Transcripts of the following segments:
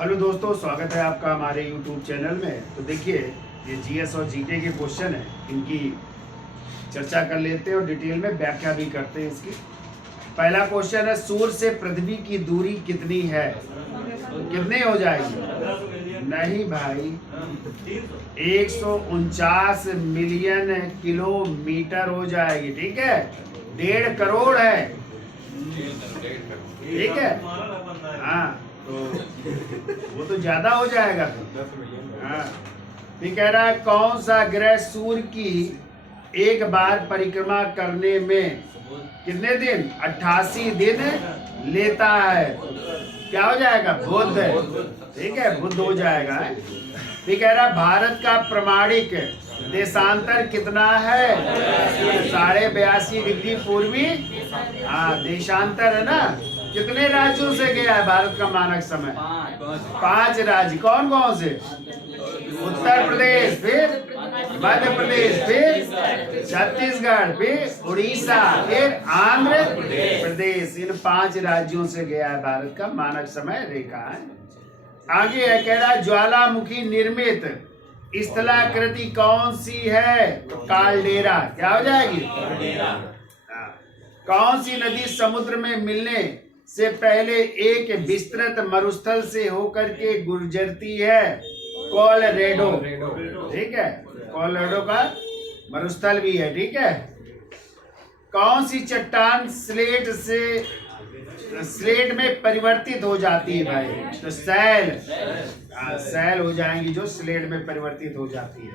Hello दोस्तों, स्वागत है आपका हमारे YouTube चैनल में। तो देखिए, ये जीएस और जीके के क्वेश्चन है, इनकी चर्चा कर लेते हैं और डिटेल में व्याख्या भी करते हैं इसकी। पहला क्वेश्चन है, सूर्य से पृथ्वी की दूरी कितनी है? कितनी हो जाएगी? नहीं भाई, 149 मिलियन किलोमीटर हो जाएगी। ठीक है, 1.5 करोड़ है। ठीक है, हाँ, तो वो तो ज्यादा हो जाएगा। हाँ, ये कह रहा है कौन सा ग्रह सूर्य की एक बार परिक्रमा करने में कितने दिन? 88 दिन लेता है। क्या हो जाएगा? बुध। ठीक है, बुध हो जाएगा। ये कह रहा है भारत का प्रमाणिक देशांतर कितना है? 82.5 डिग्री पूर्वी। हाँ, देशांतर है ना। कितने राज्यों से गया है भारत का मानक समय? 5 राज्य। कौन कौन से? उत्तर प्रदेश, फिर मध्य प्रदेश, फिर छत्तीसगढ़, फिर उड़ीसा, फिर आंध्र प्रदेश। इन 5 राज्यों से गया है भारत का मानक समय रेखा है। आगे है, कह रहा ज्वालामुखी निर्मित स्थलाकृति कौन सी है? कालडेरा। क्या हो जाएगी? कौन सी नदी समुद्र में मिलने से पहले एक विस्तृत मरुस्थल से होकर के गुजरती है? कोलोराडो। ठीक है, कोलोराडो का मरुस्थल भी है। ठीक है, कौन सी चट्टान स्लेट में परिवर्तित हो जाती है भाई? तो सैल हो जाएंगी जो स्लेट में परिवर्तित हो जाती है।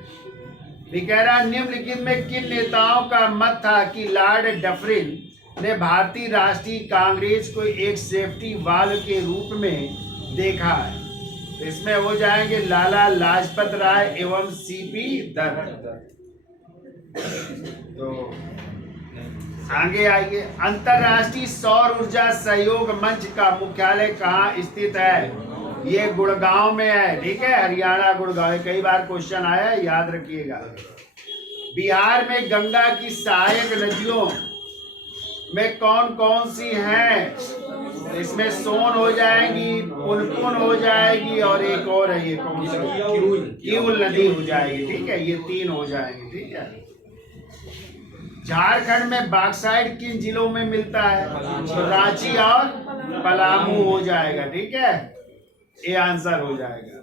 ये कह रहा निम्नलिखित में किन नेताओं का मत था कि लॉर्ड डफरिन ने भारतीय राष्ट्रीय कांग्रेस को एक सेफ्टी वाल्व के रूप में देखा है? तो इसमें हो जाएंगे लाला लाजपत राय एवं सीपी दत्त। तो आगे आइए, अंतरराष्ट्रीय सौर ऊर्जा सहयोग मंच का मुख्यालय कहाँ स्थित है? ये गुड़गांव में है। ठीक है, हरियाणा गुड़गांव। कई बार क्वेश्चन आया है, याद रखिएगा। बिहार में गंगा की सहायक नदियों में कौन कौन सी हैं? इसमें सोन हो जाएगी, पुनपुन हो जाएगी और एक और है, ये कौन सा? किऊल नदी हो जाएगी। ठीक है, ये 3 हो जाएंगे। ठीक है, झारखंड में बॉक्साइट किन जिलों में मिलता है? तो रांची और पलामू हो जाएगा। ठीक है, ये आंसर हो जाएगा।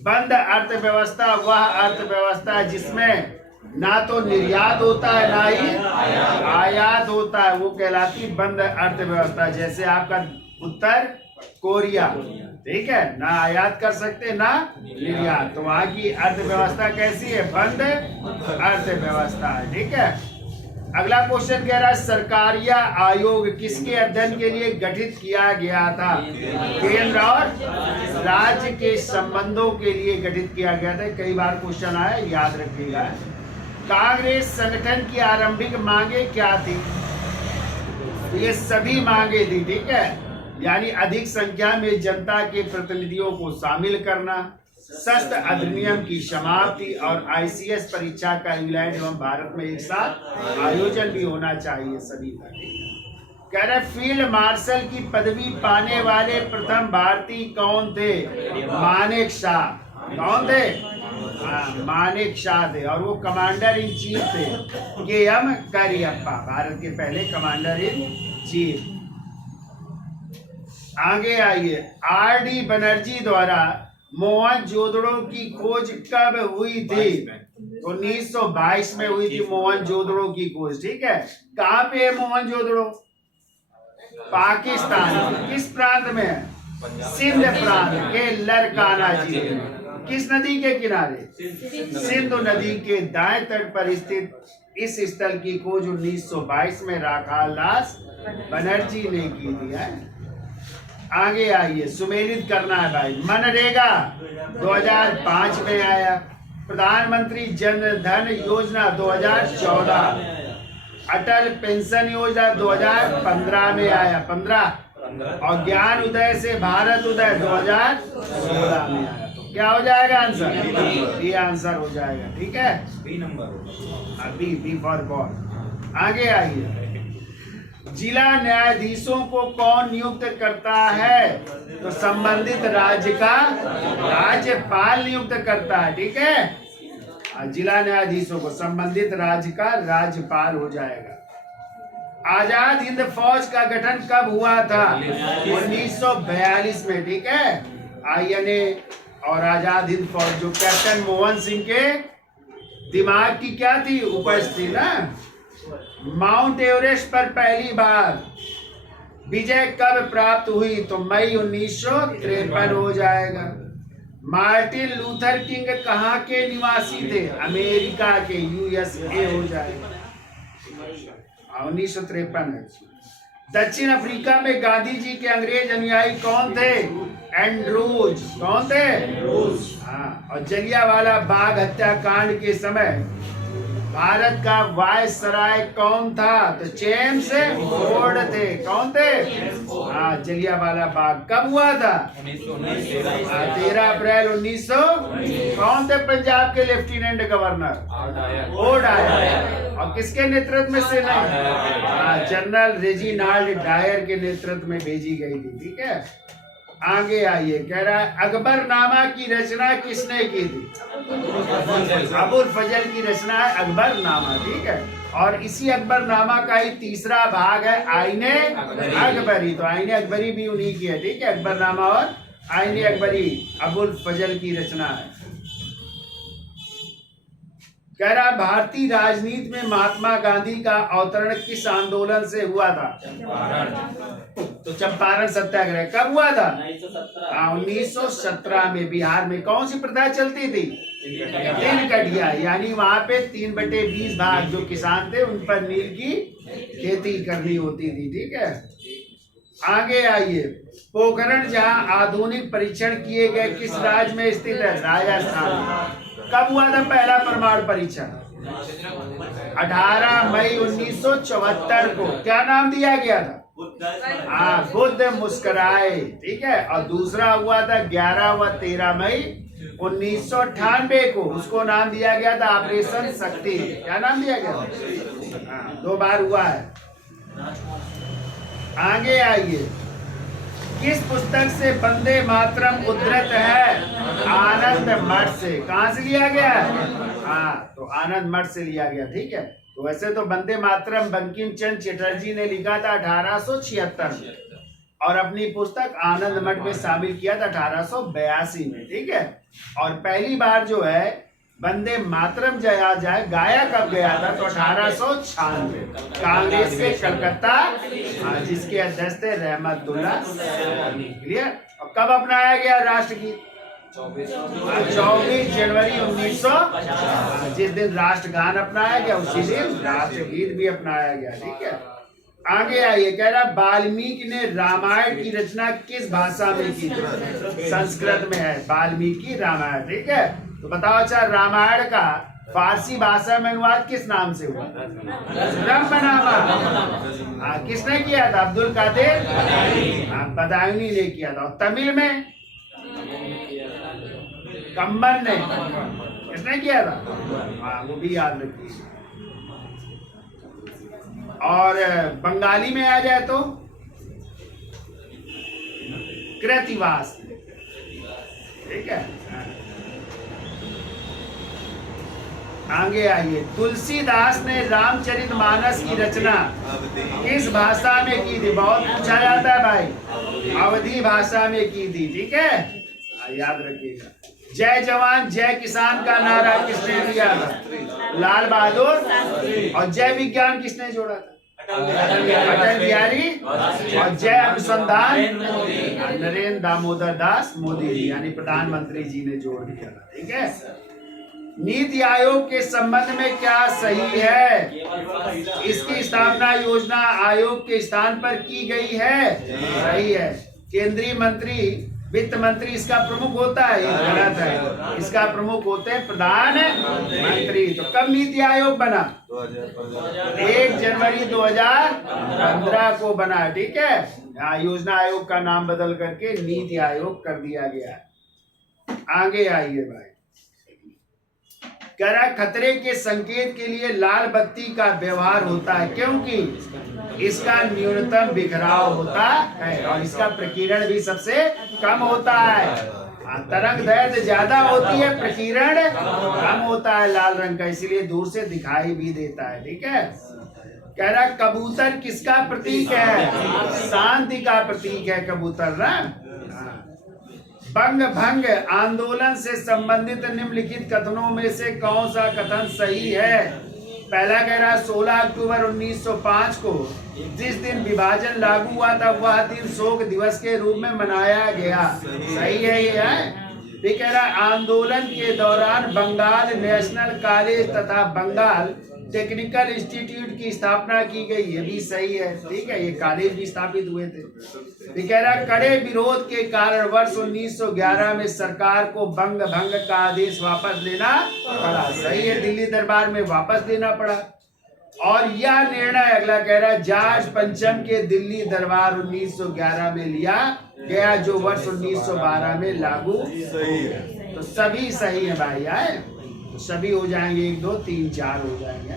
बंद अर्थव्यवस्था वह अर्थव्यवस्था जिसमें ना तो निर्यात होता है ना ही आयात होता है, वो कहलाती बंद अर्थव्यवस्था। जैसे आपका उत्तर कोरिया। ठीक है, ना आयात कर सकते ना निर्यात, तो वहां की अर्थव्यवस्था कैसी है? बंद अर्थव्यवस्था है। ठीक है, अगला क्वेश्चन कह रहा है सरकारिया आयोग किसके अध्ययन के लिए गठित किया गया था? केंद्र और राज्य के संबंधों के लिए गठित किया गया था। कई बार क्वेश्चन आया, याद रखिएगा। कांग्रेस संगठन की आरंभिक मांगे क्या थी? तो ये सभी मांगे थी। ठीक है, यानी अधिक संख्या में जनता के प्रतिनिधियों को शामिल करना, शस्त्र अधिनियम की समाप्ति और आईसीएस परीक्षा का इंग्लैंड एवं भारत में एक साथ आयोजन भी होना चाहिए सभी का। कह रहे फील्ड मार्शल की पदवी पाने वाले प्रथम भारतीय कौन थे? मानेक शाह। कौन थे? मानेक शाह थे, और वो कमांडर इन चीफ थे। के.एम. करियप्पा भारत के पहले कमांडर इन चीफ। आगे आइए, आर.डी. बनर्जी द्वारा मोहनजोदड़ो की खोज कब हुई थी? 1922 में हुई थी मोहनजोदड़ो की खोज। ठीक है, कहाँ पे है मोहनजोदड़ो? पाकिस्तान। किस प्रांत में है? सिंध प्रांत के लरकाना जिले में। किस नदी के किनारे? सिंधु नदी के दाएं तट पर स्थित इस स्थल की खोज 1922 में राखाल दास बनर्जी ने की थी। आगे आइए, सुमेलित करना है भाई। मनरेगा 2005 में आया। प्रधानमंत्री जन धन योजना 2014, अटल पेंशन योजना 2015 में आया, 15, और ज्ञान उदय से भारत उदय 2016 में आया। तो क्या हो जाएगा आंसर? ये आंसर हो जाएगा। ठीक है, B number, B for ball. आगे आइए, जिला न्यायाधीशों को कौन नियुक्त करता है? तो संबंधित राज्य का राज्यपाल नियुक्त करता है, ठीक है। जिला न्यायाधीशों को संबंधित राज्य का राज्यपाल हो जाएगा। आजाद हिंद फौज का गठन कब हुआ था? 1942 में, ठीक है। INA और आजाद हिंद फौज जो कैप्टन मोहन सिंह के दिमाग की क्या थी, उपज थी ना। माउंट एवरेस्ट पर पहली बार विजय कब प्राप्त हुई? तो मई 1953 हो जाएगा। मार्टिन लूथर किंग कहाँ के निवासी थे? अमेरिका के, USA हो जाएगा। 1953। दक्षिण अफ्रीका में गांधी जी के अंग्रेज अनुयायी कौन थे? एंड्रूज। कौन थे? हाँ। और जलियांवाला बाग हत्याकांड के समय भारत का वायसराय कौन था? तो जेम्स फोर्ड थे। कौन थे? हाँ। जलियांवाला बाग कब हुआ था? 13 अप्रैल 1900। कौन थे पंजाब के लेफ्टिनेंट गवर्नर? O Dyer. और किसके नेतृत्व में से? नहीं, जनरल रेजिनाल्ड डायर के नेतृत्व में भेजी गई थी, ठीक है। आगे आइए, कह रहा है अकबरनामा की रचना किसने की थी? अबुल फजल की रचना है अकबरनामा, ठीक है। और इसी अकबरनामा का ही तीसरा भाग है आईने अकबरी। तो आईने अकबरी भी उन्हीं की है, ठीक है। अकबरनामा और आईने अकबरी अबुल फजल की रचना है। कह रहा भारतीय राजनीति में महात्मा गांधी का अवतरण किस आंदोलन से हुआ था? तो चंपारण सत्याग्रह कब हुआ था? 1917 में। बिहार में कौन सी प्रथा चलती थी? तीन कटिया, यानी वहां पे 3/20 भाग जो किसान थे उन पर नील की खेती करनी होती थी, ठीक है। आगे आइए, पोखरण जहां आधुनिक परीक्षण किए गए किस राज्य में स्थित है? राजस्थान। कब हुआ था पहला परमाणु परीक्षण? 18 मई 1974 को। क्या नाम दिया गया था? हाँ, बुद्ध मुस्कुराए, ठीक है। और दूसरा हुआ था 11 व 13 मई 1998 को। उसको नाम दिया गया था ऑपरेशन शक्ति। क्या नाम दिया गया? हाँ, 2 बार हुआ है। आगे आइए, किस पुस्तक से वंदे मातरम उद्धृत है? आनंद मठ से। कहां से लिया गया है? हाँ, तो आनंद मठ से लिया गया, ठीक है। तो वैसे तो वंदे मातरम बंकिम चंद्र चटर्जी ने लिखा था 1876 में, और अपनी पुस्तक आनंद मठ में शामिल किया था 1882 में, ठीक है। और पहली बार जो है वंदे मातरम गाया कब गया था? तो 1896 कांग्रेस के कलकत्ता, जिसके अध्यक्ष थे रहमतुल्लाह। क्लियर। और कब अपनाया गया राष्ट्रगीत? 24 जनवरी 1900। जिस दिन राष्ट्रगान अपनाया गया उसी दिन राष्ट्रगीत भी अपनाया गया, ठीक है। आगे आइए, कह रहा वाल्मीकि ने रामायण की रचना किस भाषा में की थी? संस्कृत में है वाल्मीकि रामायण, ठीक है। तो बताओ अच्छा, रामायण का फारसी भाषा में अनुवाद किस नाम से हुआ? ब्रह्मनामा। किसने किया था? अब्दुल कादिर बदायूनी ने किया था। और तमिल में कम्बन ने। किसने किया था? वो भी याद रखिए। और बंगाली में आ जाए तो कृतिवास, ठीक है। आगे आइए, तुलसीदास ने रामचरितमानस की रचना किस भाषा में की थी? बहुत पूछा जाता है भाई। अवधी भाषा में की थी, ठीक है, याद रखिएगा। जय जवान जय किसान का नारा किसने दिया था? लाल बहादुर। और जय विज्ञान किसने जोड़ा था? अटल बिहारी। और जय अनुसंधान नरेंद्र दामोदर दास मोदी जी, यानी प्रधानमंत्री जी ने जोड़ दिया था, ठीक है। नीति आयोग के संबंध में क्या सही है? इसकी स्थापना योजना आयोग के स्थान पर की गई है, सही है। केंद्रीय मंत्री वित्त मंत्री इसका प्रमुख होता है, ये गलत है। इसका प्रमुख होते हैं प्रधानमंत्री। तो कब नीति आयोग बना? 1 जनवरी 2015 को बना, ठीक है। यहाँ योजना आयोग का नाम बदल करके नीति आयोग कर दिया गया। आगे आइए भाई, कह रहा खतरे के संकेत के लिए लाल बत्ती का व्यवहार होता है, क्योंकि इसका न्यूनतम बिखराव होता है और इसका प्रकीर्णन भी सबसे कम होता है। तरंग दैर्घ्य ज्यादा होती है, प्रकीर्णन कम होता है लाल रंग का, इसीलिए दूर से दिखाई भी देता है। ठीक है। कह रहा कबूतर किसका प्रतीक है? शांति का प्रतीक है कबूतर ना। बंग भंग आंदोलन से संबंधित निम्नलिखित कथनों में से कौन सा कथन सही है? पहला कह रहा 16 अक्टूबर 1905 को जिस दिन विभाजन लागू हुआ था वह दिन शोक दिवस के रूप में मनाया गया। सही है ये है। ये कह रहा आंदोलन के दौरान बंगाल नेशनल कॉलेज तथा बंगाल टेक्निकल इंस्टीट्यूट की स्थापना की गई, ये भी सही है। ठीक है, ये कॉलेज भी स्थापित हुए थे। ये कह रहा कड़े विरोध के कारण वर्ष 1911 में सरकार को बंग भंग का आदेश वापस लेना पड़ा। सही है, दिल्ली दरबार में वापस लेना पड़ा। और यह निर्णय अगला कह रहा है जॉर्ज पंचम के दिल्ली दरबार 1911 में लिया गया, जो वर्ष 1912 में लागू। सही है, तो सभी सही है भाई। आए तो सभी हो जाएंगे, 1 2 3 4 हो जाएंगे।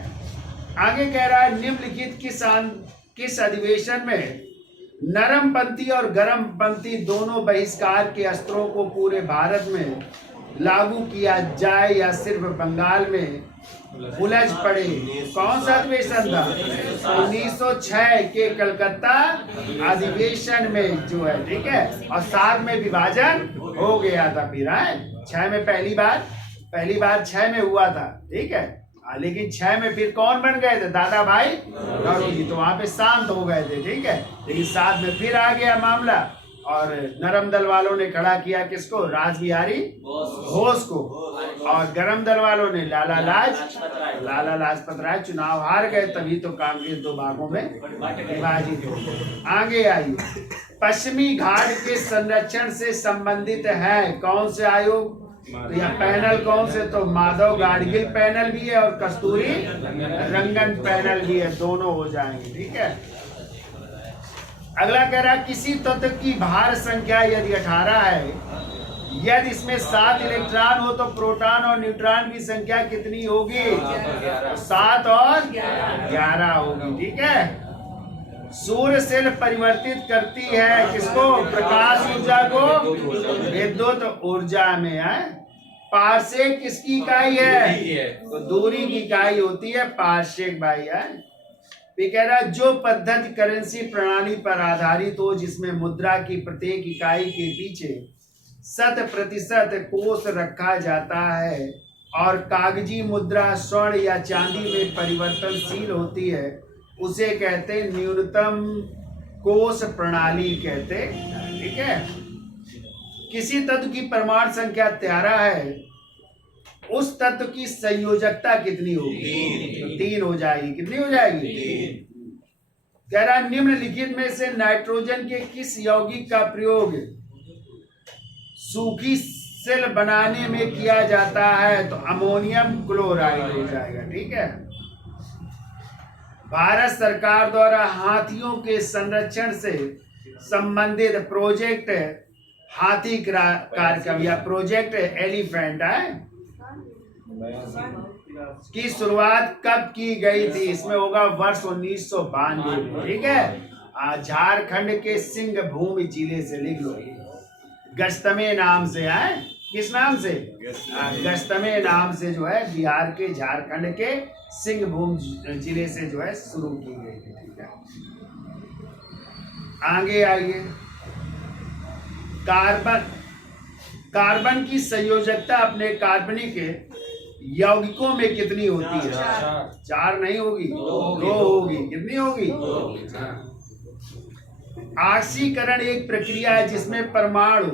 आगे कह रहा है निम्नलिखित किस अधिवेशन में नरमपंथी और गर्मपंथी दोनों बहिष्कार के अस्त्रों को पूरे भारत में लागू किया जाए या सिर्फ बंगाल में उलझ पड़े? कौन सा अधिवेशन था? 1906 के कलकत्ता अधिवेशन में जो है। ठीक है, और 7 में विभाजन हो गया था। फिर 6 में पहली बार 6 में हुआ था। ठीक है, लेकिन 6 में फिर कौन बन गए थे? दादा भाई नौरोजी, तो वहां पे शांत हो गए थे। ठीक है, लेकिन 7 में फिर आ गया मामला और नरम दल वालों ने खड़ा किया किसको? रासबिहारी घोष को। और गरम दल वालों ने लाला लाजपत राय चुनाव हार गए, तभी तो कांग्रेस 2 भागों में विभाजित हो गई। आगे आइए, पश्चिमी घाट के संरक्षण से संबंधित है कौन से आयोग? तो यह पैनल कौन से? तो माधव गाडगिल पैनल भी है और कस्तूरी रंगन पैनल भी है, दोनों हो जाएंगे। ठीक है। अगला कह रहा किसी तत्व की भार संख्या यदि 18 है, यदि इसमें 7 इलेक्ट्रॉन हो तो प्रोटॉन और न्यूट्रॉन की संख्या कितनी होगी? 7 और 11 होगी। ठीक है। सूर्य सेल परिवर्तित करती है किसको? प्रकाश ऊर्जा को विद्युत ऊर्जा में है। पारसेक किसकी इकाई है? तो दूरी की इकाई होती है पारसेक भाई है। ये कह रहा जो पद्धति करेंसी प्रणाली पर आधारित हो जिसमें मुद्रा की प्रत्येक इकाई के पीछे 100% कोष रखा जाता है और कागजी मुद्रा स्वर्ण या चांदी में परिवर्तनशील होती है, उसे कहते न्यूनतम कोष प्रणाली कहते। ठीक है। किसी तत्व की परमाणु संख्या 13 है, उस तत्व की संयोजकता कितनी होगी? तो 3 हो जाएगी। कितनी हो जाएगी? 3। कह रहा निम्नलिखित में से नाइट्रोजन के किस यौगिक का प्रयोग सूखी सेल बनाने में किया जाता है? तो अमोनियम क्लोराइड हो जाएगा। ठीक है। भारत सरकार द्वारा हाथियों के संरक्षण से संबंधित प्रोजेक्ट हाथी कार्यक्रम या प्रोजेक्ट एलिफेंट है की शुरुआत कब की गई थी? इसमें होगा वर्ष 1992। ठीक है। झारखंड के सिंहभूम जिले से, लिख लो, गश्तमे नाम से है। किस नाम से? गश्तमे नाम से जो है बिहार के झारखंड के सिंहभूम जिले से जो है शुरू की गई थी। ठीक है। आगे आइए, कार्बन की संयोजकता अपने कार्बनिक यौगिकों में कितनी होती है? 4 नहीं होगी, 2 होगी। कितनी होगी? ऑक्सीकरण एक प्रक्रिया है जिसमें परमाणु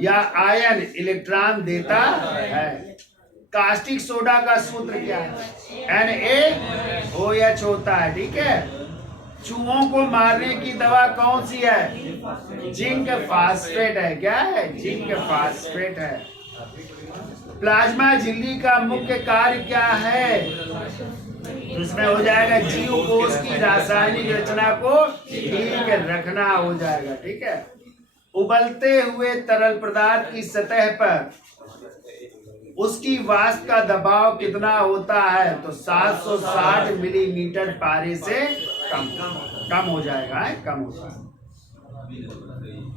या आयन इलेक्ट्रॉन देता है। कास्टिक सोडा का सूत्र क्या है? NaOH होता है। ठीक है। चूहों को मारने की दवा कौन सी है? जिंक फास्फेट है। क्या है? जिंक फास्फेट है। प्लाज्मा झिल्ली का मुख्य कार्य क्या है? इसमें हो जाएगा जीव कोष की रासायनिक रचना को ठीक रखना हो जाएगा। ठीक है। उबलते हुए तरल पदार्थ की सतह पर उसकी वाष्प का दबाव कितना होता है? तो 760 मिलीमीटर पारे से कम हो जाएगा, कम होता है।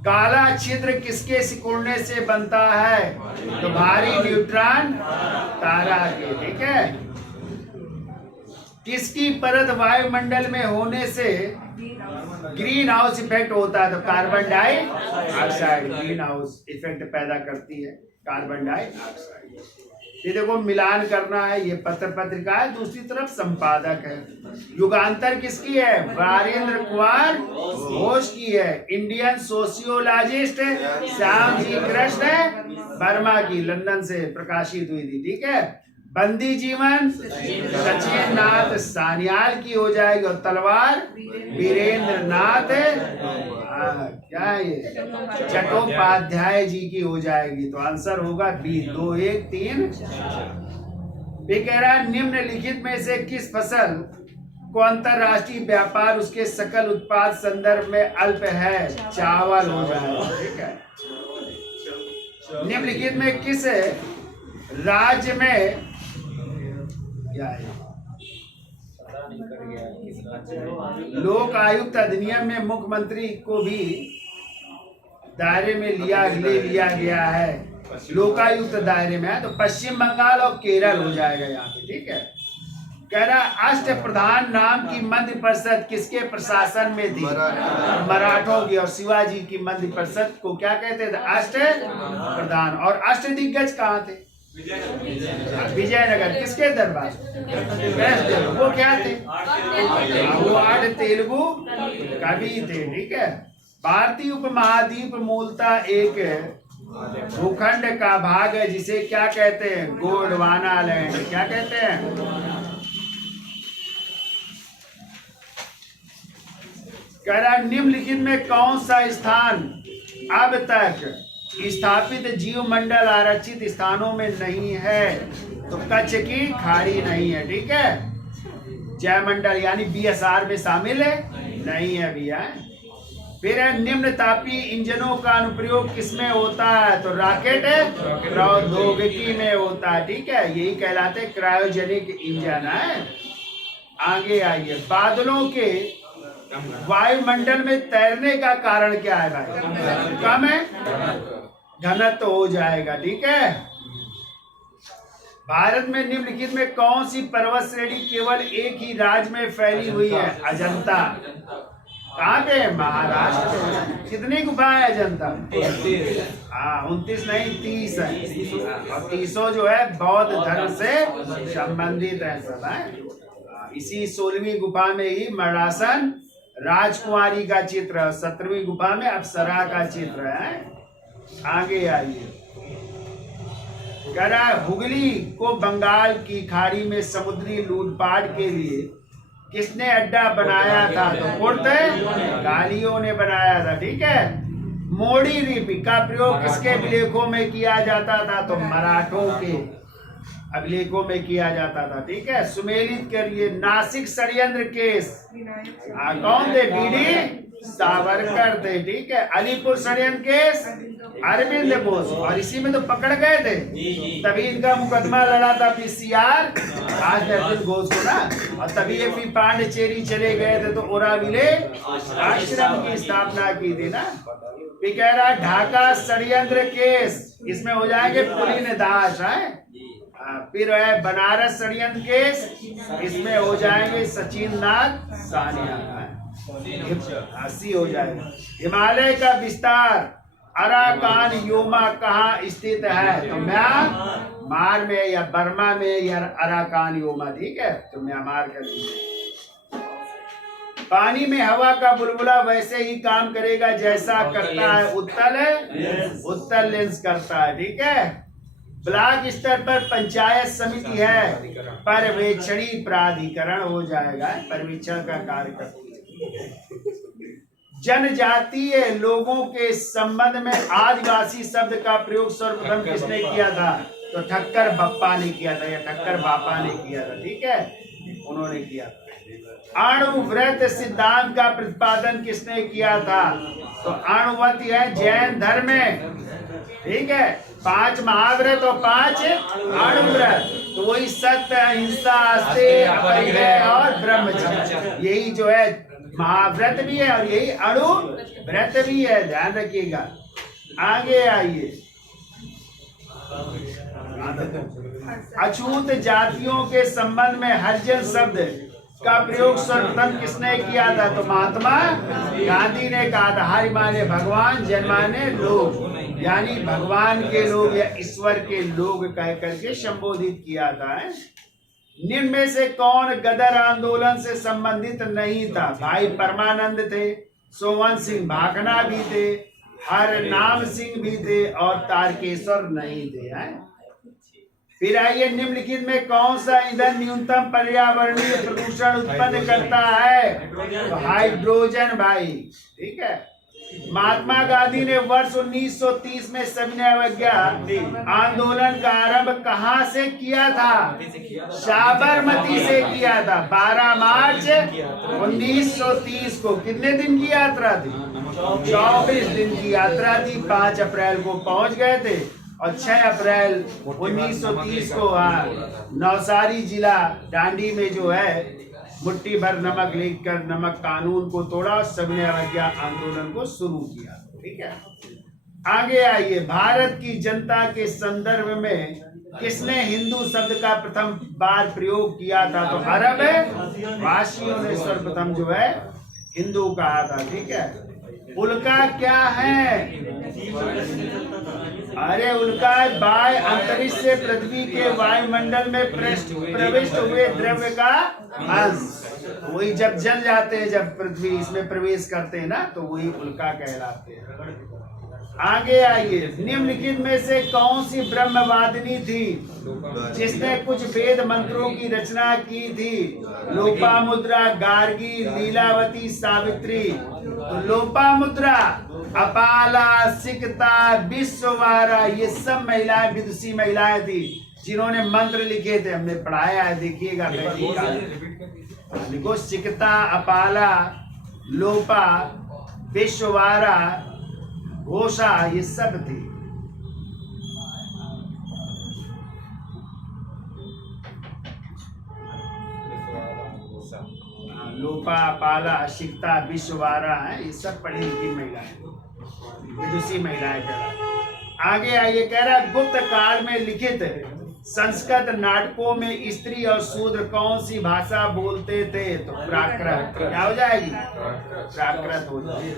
काला छिद्र किसके सिकुड़ने से बनता है? तो भारी न्यूट्रॉन तारा के, ठीक है। किसकी परत वायुमंडल में होने से ग्रीन हाउस इफेक्ट होता है? तो carbon dioxide green house effect पैदा करती है, कार्बन डाइऑक्साइड। ये देखो मिलान करना है, ये पत्र पत्रिका है, दूसरी तरफ संपादक है। युगांतर किसकी है? वीरेंद्र कुमार घोष की है। इंडियन सोशियोलॉजिस्ट श्याम जी कृष्ण वर्मा की, लंदन से प्रकाशित हुई थी, ठीक है। बंदी जीवन सचिन नाथ सान्याल की हो जाएगी, और तलवार वीरेंद्र नाथ क्या है ये चट्टोपाध्याय जी की हो जाएगी। तो आंसर होगा बी, 2, 1, 3। ये कह रहा है निम्नलिखित में से किस फसल को अंतरराष्ट्रीय व्यापार उसके सकल उत्पाद संदर्भ में अल्प है? चावल हो जाएगा, ठीक है। निम्नलिखित में किस राज्य में क्या है? लोक आयुक्त अधिनियम में मुख्यमंत्री को भी दायरे में ले लिया गया है। लोकायुक्त दायरे में है, तो पश्चिम बंगाल और केरल हो जाएगा यहाँ पे, ठीक है। कह रहा अष्ट प्रधान नाम की मंत्रि परिषद किसके प्रशासन में थी? मराठों की। और शिवाजी की मंत्रि परिषद को क्या कहते थे? अष्ट प्रधान। और अष्ट दिग्गज कहाँ थे? विजयनगर। किसके दरबार? वो क्या थे? वो 8 तेलुगु कवि थे, ठीक है। भारतीय उपमहाद्वीप मूलतः एक भूखंड का भाग है जिसे क्या कहते हैं? गोंडवाना लैंड। क्या कहते हैं? कह रहा निम्नलिखित में कौन सा स्थान अब तक स्थापित जीव मंडल आरक्षित स्थानों में नहीं है? तो कच्छ की खाड़ी नहीं है, ठीक है। जयमंडल यानी बीएसआर में शामिल है, नहीं है भैया। फिर है निम्न तापीय इंजनों का अनुप्रयोग किसमें होता है? तो रॉकेट प्रौद्योगिकी में होता है, ठीक है। यही कहलाते क्रायोजेनिक इंजन है। आगे आइए, बादलों के वायुमंडल में तैरने का कारण क्या है भाई? कम है, घनत्व हो जाएगा, ठीक है। भारत में निम्नलिखित में कौन सी पर्वत श्रेणी केवल एक ही राज्य में फैली हुई है? अजंता। कहाँ पे? महाराष्ट्र। कितनी गुफाएं अजंता? 29 नहीं 30 है। और 30 जो है बौद्ध धर्म से संबंधित है सब है। इसी 16वीं गुफा में ही मरासन राजकुमारी का चित्र है, 17वीं गुफा में अप्सरा का चित्र है। आगे आइए, कह रहा है हुगली को बंगाल की खाड़ी में समुद्री लूटपाट के लिए किसने अड्डा बनाया था? तो पुर्तगालियों ने बनाया था, ठीक है। मोड़ी लिपि का प्रयोग किसके अभिलेखों में किया जाता था? तो मराठों के अभिलेखों में किया जाता था, ठीक है। सुमेलित करिए, नासिक षड्यंत्र केस कौन थे? बीडी सावरकर थे, ठीक है। अलीपुर षड्यंत्र केस अरविंद बोस, और इसी में तो पकड़ गए थे, तभी इनका मुकदमा लड़ा था पीसीआर आज अरविंद घोष को ना। और तभी ये पी पांडिचेरी चले गए थे, तो ओराविले आश्रम की स्थापना की थी ना। ये कह रहा ढाका षड्यंत्र केस, इसमें हो जाएंगे पुलिन दास है। फिर है बनारस षड्यंत्र केस, इसमें हो जाएंगे सचिन नाथ सानिया, 80 हो जाएगा। हिमालय का विस्तार अराकान योमा कहाँ स्थित है? तो म्यांमार में या बर्मा में या अराकान योमा, ठीक है। तो म्यांमार का पानी में हवा का बुलबुला वैसे ही काम करेगा जैसा करता है उत्तल लेंस करता है, ठीक है। ब्लॉक स्तर पर पंचायत समिति है, पर्यवेक्षणी प्राधिकरण हो जाएगा, पर्यवेक्षण का कार्य करती है। जनजातीय लोगों के संबंध में आदिवासी शब्द का प्रयोग सर्वप्रथम किसने किया था? तो ठक्कर बप्पा ने किया था, या ठक्कर बापा ने किया था, ठीक है, उन्होंने किया था। अणुव्रत सिद्धांत का प्रतिपादन किसने किया था? तो अणुव्रत है जैन धर्म में ठीक है, 5 महाव्रत और 5 अणुव्रत। तो वही सत्य, अहिंसा, अस्तेय, अपरिग्रह और ब्रह्मचर्य, यही जो है महाव्रत भी है और यही अणु व्रत भी है, ध्यान रखिएगा। आगे आइए, अछूत जातियों के संबंध में हरिजन शब्द का प्रयोग सर्वप्रथम किसने किया था? तो महात्मा गांधी ने कहा था। हरि माने भगवान, जन माने लोग, यानी भगवान के लोग या ईश्वर के लोग कह करके संबोधित किया था। निम्न में से कौन गदर आंदोलन से संबंधित नहीं था? भाई परमानंद थे, सोवन सिंह भाकना भी थे, हरनाम सिंह भी थे और तारकेश्वर नहीं थे। फिर आइए, निम्नलिखित में कौन सा ईंधन न्यूनतम पर्यावरणीय प्रदूषण उत्पन्न करता है? तो हाइड्रोजन भाई, ठीक है। महात्मा गांधी ने वर्ष 1930 में सविनय अवज्ञा आंदोलन का आरंभ कहाँ से किया था? साबरमती से किया था। 12 मार्च 1930 को। कितने दिन की यात्रा थी? 24 दिन की यात्रा थी। 5 अप्रैल को पहुंच गए थे और 6 अप्रैल 1930 को नवसारी जिला डांडी में जो है मुट्ठी भर नमक लेकर नमक कानून को तोड़ा और सविनय अवज्ञा आंदोलन को शुरू किया। ठीक है, आगे आइए। भारत की जनता के संदर्भ में किसने हिंदू शब्द का प्रथम बार प्रयोग किया था? तो अरब वासियों ने सर्वप्रथम जो है हिंदू कहा था। ठीक है, उल्का क्या है? अरे उल्का वायु अंतरिक्ष से पृथ्वी के वायुमंडल में प्रविष्ट हुए द्रव्य का अंश। वही जब जल जाते हैं, जब पृथ्वी इसमें प्रवेश करते हैं ना, तो वही उल्का कहलाते हैं। आगे आइए, निम्नलिखित में से कौन सी ब्रह्मवादिनी थी जिसने कुछ वेद मंत्रों की रचना की थी? लोपामुद्रा, गार्गी, लीलावती, सावित्री। तो लोपामुद्रा, अपाला, सिकता, विश्ववारा, ये सब महिलाएं विदुषी महिलाएं थी जिन्होंने मंत्र लिखे थे। हमने पढ़ाया है, देखिएगा। देखो, सिकता, अपाला, लोपा, विश्ववारा, घोषा, ये सब थी। लोपा, पाला, शिक्ता, विश्ववारा है, ये सब पढ़ी लिखी महिलाएं, विदुषी महिलाएं कहलाती। आगे आइए, कह रहा है गुप्त काल में लिखित संस्कृत नाटकों में स्त्री और शूद्र कौन सी भाषा बोलते थे? तो प्राकृत। क्या हो जाएगी? प्राकृत हो जाएगी।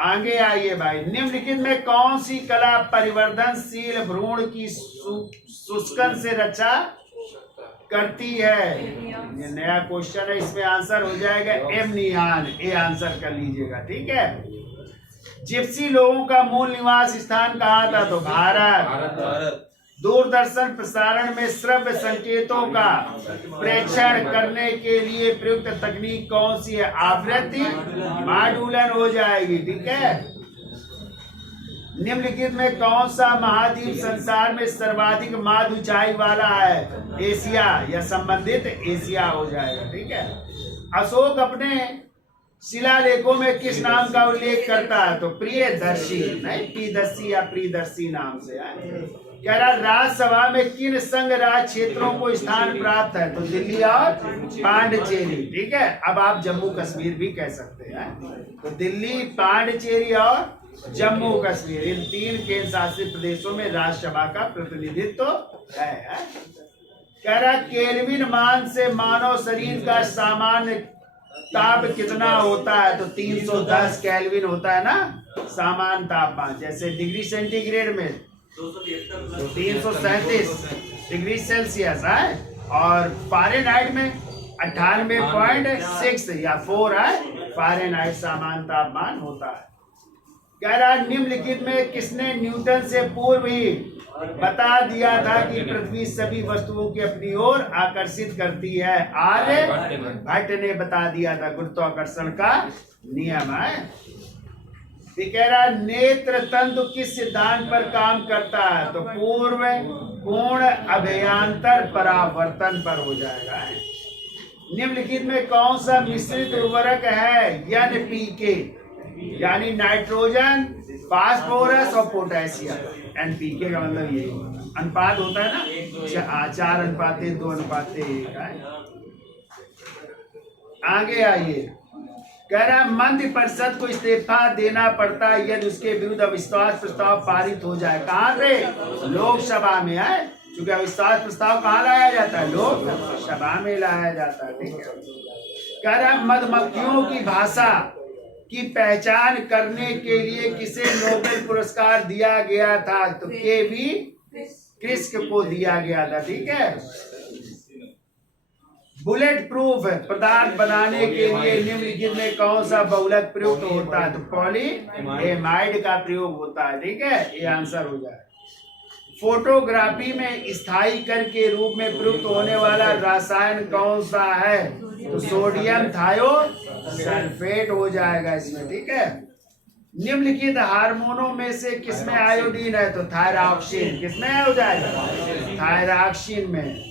आगे आइए भाई, निम्नलिखित में कौन सी कला परिवर्तनशील भ्रूण की शुष्कन से रक्षा करती है? ये नया क्वेश्चन है, इसमें आंसर हो जाएगा एमनियान। ए आंसर कर लीजिएगा। ठीक है, जिप्सी लोगों का मूल निवास स्थान कहाँ था? तो भारत। दूरदर्शन प्रसारण में श्रव्य संकेतों का प्रेक्षण करने के लिए प्रयुक्त तकनीक कौन सी है? आवृत्ति मॉड्यूलन हो जाएगी। ठीक है, निम्नलिखित में कौन सा महाद्वीप संसार में सर्वाधिक माध्य ऊंचाई वाला है? एशिया, या संबंधित एशिया हो जाएगा। ठीक है, अशोक अपने शिलालेखों में किस नाम का उल्लेख करता है? तो प्रियदर्शी, नहीं प्रियदर्शी या प्रियदर्शी नाम से है। कह रहा राज्यसभा में किन संघ राज्य क्षेत्रों को स्थान प्राप्त है? तो दिल्ली और पांडिचेरी। ठीक है, अब आप जम्मू कश्मीर भी कह सकते हैं। तो दिल्ली, पांडिचेरी और जम्मू कश्मीर, इन 3 केंद्र शासित प्रदेशों में राज्यसभा का प्रतिनिधित्व है। कह रहा केल्विन मान से मानव शरीर का सामान्य ताप कितना होता है? तो 310 केल्विन होता है ना सामान्य तापमान। जैसे डिग्री सेंटीग्रेड में 337 डिग्री सेल्सियस है, और फारेनहाइट में 98.6 या 4 है फारेनहाइट सामान्य तापमान होता है। कह रहा निम्नलिखित में किसने न्यूटन से पूर्व ही बता दिया था कि पृथ्वी सभी वस्तुओं की अपनी ओर आकर्षित करती है? आर्यभट्ट ने बता दिया था, गुरुत्वाकर्षण का नियम है। कह रहा नेत्र तंतु किस सिद्धांत पर काम करता है? तो पूर्व पूर्ण अभ्यंतर परावर्तन पर हो जाएगा। निम्नलिखित में कौन सा मिश्रित उर्वरक है? NPK, यानी नाइट्रोजन, फास्फोरस और पोटेशियम। एनपीके का मतलब यही होता है, अनुपात होता है ना 4:2:1 है। आगे आइए, कह रहा है मंत्रि परिषद को इस्तीफा देना पड़ता है यदि उसके विरुद्ध अविश्वास प्रस्ताव पारित हो जाए। कहाँ पे? लोकसभा में है, क्योंकि अविश्वास प्रस्ताव कहाँ लाया जाता है? लोकसभा में लाया जाता है। ठीक है। कह रहा है मधुमक्खियों की भाषा की पहचान करने के लिए किसे नोबेल पुरस्कार दिया गया था? तो के.वी. क्रिस्क को दिया गया था। ठीक है। बुलेट प्रूफ पदार्थ बनाने के लिए निम्नलिखित में कौन सा बहुलक प्रयुक्त होता है? तो पॉलीएमाइड का प्रयोग होता है। ठीक है, ये आंसर हो जाए। फोटोग्राफी में स्थायी कर के रूप में प्रयुक्त होने वाला रसायन कौन सा है? तो सोडियम थायोसल्फेट हो जाएगा इसमें। ठीक है। निम्नलिखित हार्मोनों में से किसमें आयोडीन है? तो थायरॉक्सिन। किसमें हो जाएगा? थायरॉक्सिन में।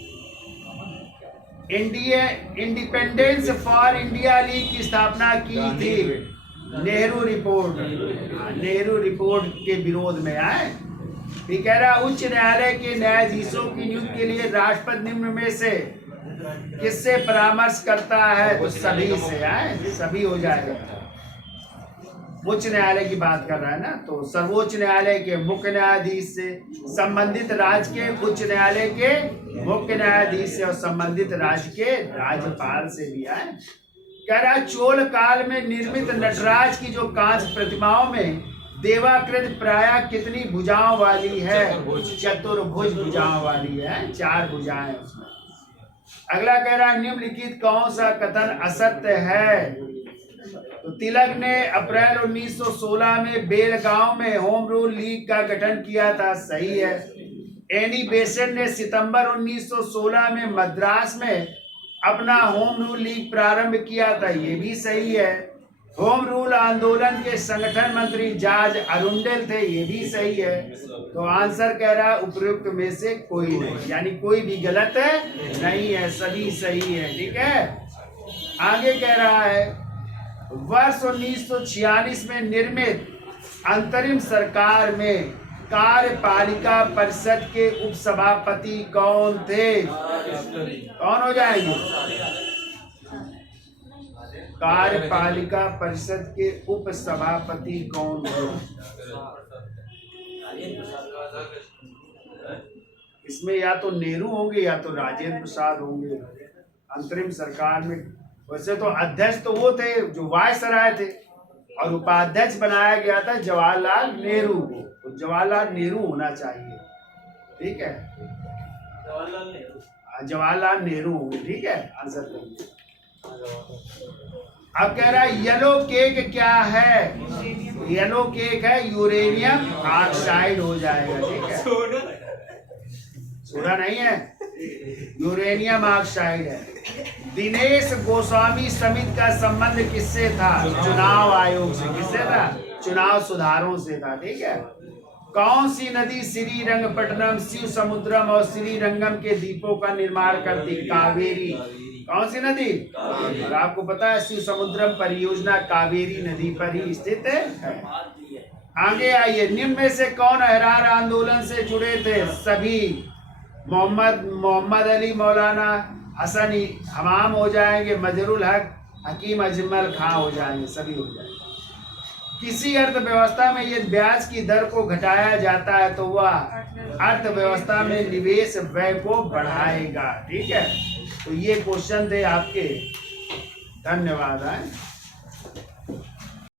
इंडिपेंडेंस फॉर इंडिया लीग की स्थापना की थी नेहरू रिपोर्ट। नेहरू रिपोर्ट के विरोध में आए। ठीक कह रहा उच्च न्यायालय के न्यायाधीशों की नियुक्ति के लिए राष्ट्रपति निम्न में से किससे परामर्श करता है? तो सभी से आए, सभी हो जाएगा। उच्च न्यायालय की बात कर रहा है ना, तो सर्वोच्च न्यायालय के मुख्य न्यायाधीश से, संबंधित राज्य के उच्च न्यायालय के मुख्य न्यायाधीश से और संबंधित राज्य के राज्यपाल से भी आए। कह रहा चोल काल में निर्मित नटराज की जो कांच प्रतिमाओं में देवाकृत प्राय कितनी भुजाओं वाली है? चतुर्भुज भुजाओं वाली है, 4 भुजाएं उसमें। अगला कह रहा निम्नलिखित कौन सा कथन असत्य है? तो तिलक ने अप्रैल 1916 में बेलगांव में होम रूल लीग का गठन किया था। सही है। एनी बेसेंट ने सितंबर 1916 में मद्रास में अपना होम रूल लीग प्रारंभ किया था। ये भी सही है। होम रूल आंदोलन के संगठन मंत्री जॉर्ज अरुंडेल थे। ये भी सही है। तो आंसर कह रहा है उपयुक्त में से कोई नहीं, यानी कोई भी गलत नहीं है, सभी सही है। ठीक है। आगे कह रहा है वर्ष 1946 में निर्मित अंतरिम सरकार में कार्यपालिका परिषद के उपसभापति कौन थे? कौन हो जाएंगे? कार्यपालिका परिषद के उपसभापति कौन थे? इसमें या तो नेहरू होंगे या तो राजेंद्र प्रसाद होंगे। अंतरिम सरकार में वैसे तो अध्यक्ष तो वो थे जो वायसराय थे, और उपाध्यक्ष बनाया गया था जवाहरलाल नेहरू को। तो जवाहरलाल नेहरू होना चाहिए। ठीक है, जवाहरलाल नेहरू होंगे। ठीक है, आंसर करिए। अब कह रहा है येलो केक क्या है? येलो केक है यूरेनियम ऑक्साइड हो जाएगा। ठीक है, सोडा नहीं है, यूरेनियम ऑक्साइड है। दिनेश गोस्वामी समिति का संबंध किससे था? चुनाव आयोग से। किससे था? चुनाव सुधारों से था। ठीक है। कौन सी नदी श्रीरंगपट्टनम, शिव समुद्रम और श्रीरंगम के द्वीपों का निर्माण करती? कावेरी। कौन सी नदी? और आपको पता है शिव समुद्रम परियोजना कावेरी नदी पर ही स्थित है। आगे आइए, निम्न में से कौन अहरार आंदोलन से जुड़े थे? सभी। मोहम्मद अली, मौलाना हसन हमाम हो जाएंगे, मजरुल हक, हकीम अजमल खां हो जाएंगे, सभी हो जाएंगे। किसी अर्थव्यवस्था में यदि ब्याज की दर को घटाया जाता है तो वह अर्थव्यवस्था में निवेश व्यय को बढ़ाएगा। ठीक है, तो ये क्वेश्चन थे आपके। धन्यवाद।